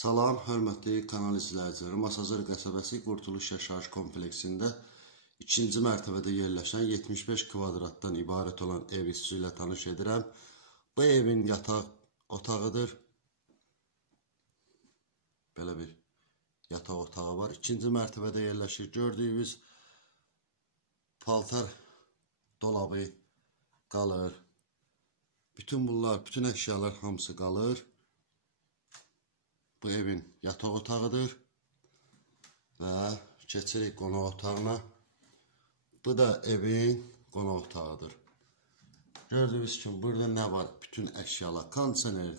Salam, hörmətli kanal izləyiciləri. Masazır qəsəbəsi Qurtuluş Yaşayış kompleksində 2-ci mərtəbədə yerləşən 75 kvadratdan ibarət olan ev sizi ilə tanış edirəm. Bu evin yataq otağıdır. Belə bir yataq otağı var. 2-ci mərtəbədə yerləşir. Gördüyünüz paltar dolabı qalır. Bütün bunlar, bütün əşyalar hamısı qalır. Bu evin yataq otağıdır və keçirik qonaq otağına. Bu da evin qonaq otağıdır. Gördüyünüz kimi burada nə var? Bütün əşyalar, kondisioner,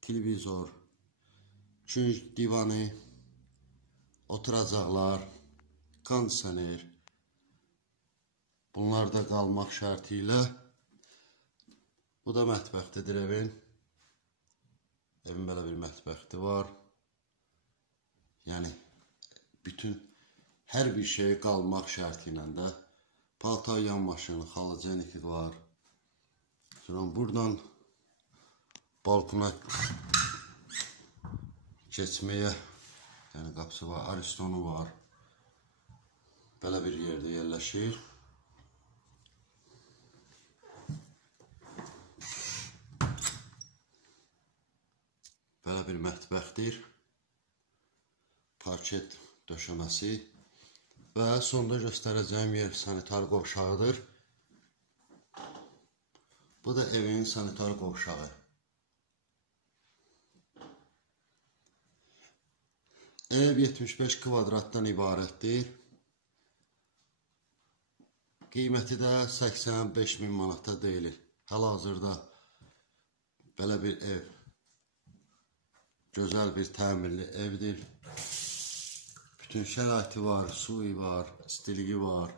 televizor, künc divanı, oturacaqlar, kondisioner. Bunlar da qalmaq şərti ilə. Bu da mətbəxtidir evin. Evin belə bir mətbəxti var. Yəni, bütün hər bir şey qalmaq şərti ilə də paltar yan maşını, xalaceniki var. Sonra buradan balkona keçməyə, yəni qapısı var, aristonu var. Belə bir yerdə yerləşir. Belə bir mətbəxdir. Parket döşəməsi və sonda göstərəcəyim yer sanitar qovşağıdır. Bu da evin sanitar qovşağı. Ev 75 kvadratdan ibarətdir. Qiyməti də 85 min manata deyilir. Hal-hazırda belə bir ev gözəl bir təmirli evdir. Bütün şəraiti var, suyu var, istiligi var.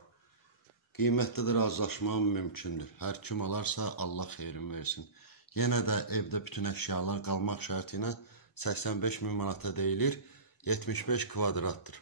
Qiymətdə də razılaşmaq mümkündür. Hər kim alarsa Allah xeyrin versin. Yenə də evdə bütün əşyalar qalmaq şərti ilə 85 min manata deyilir. 75 kvadratdır.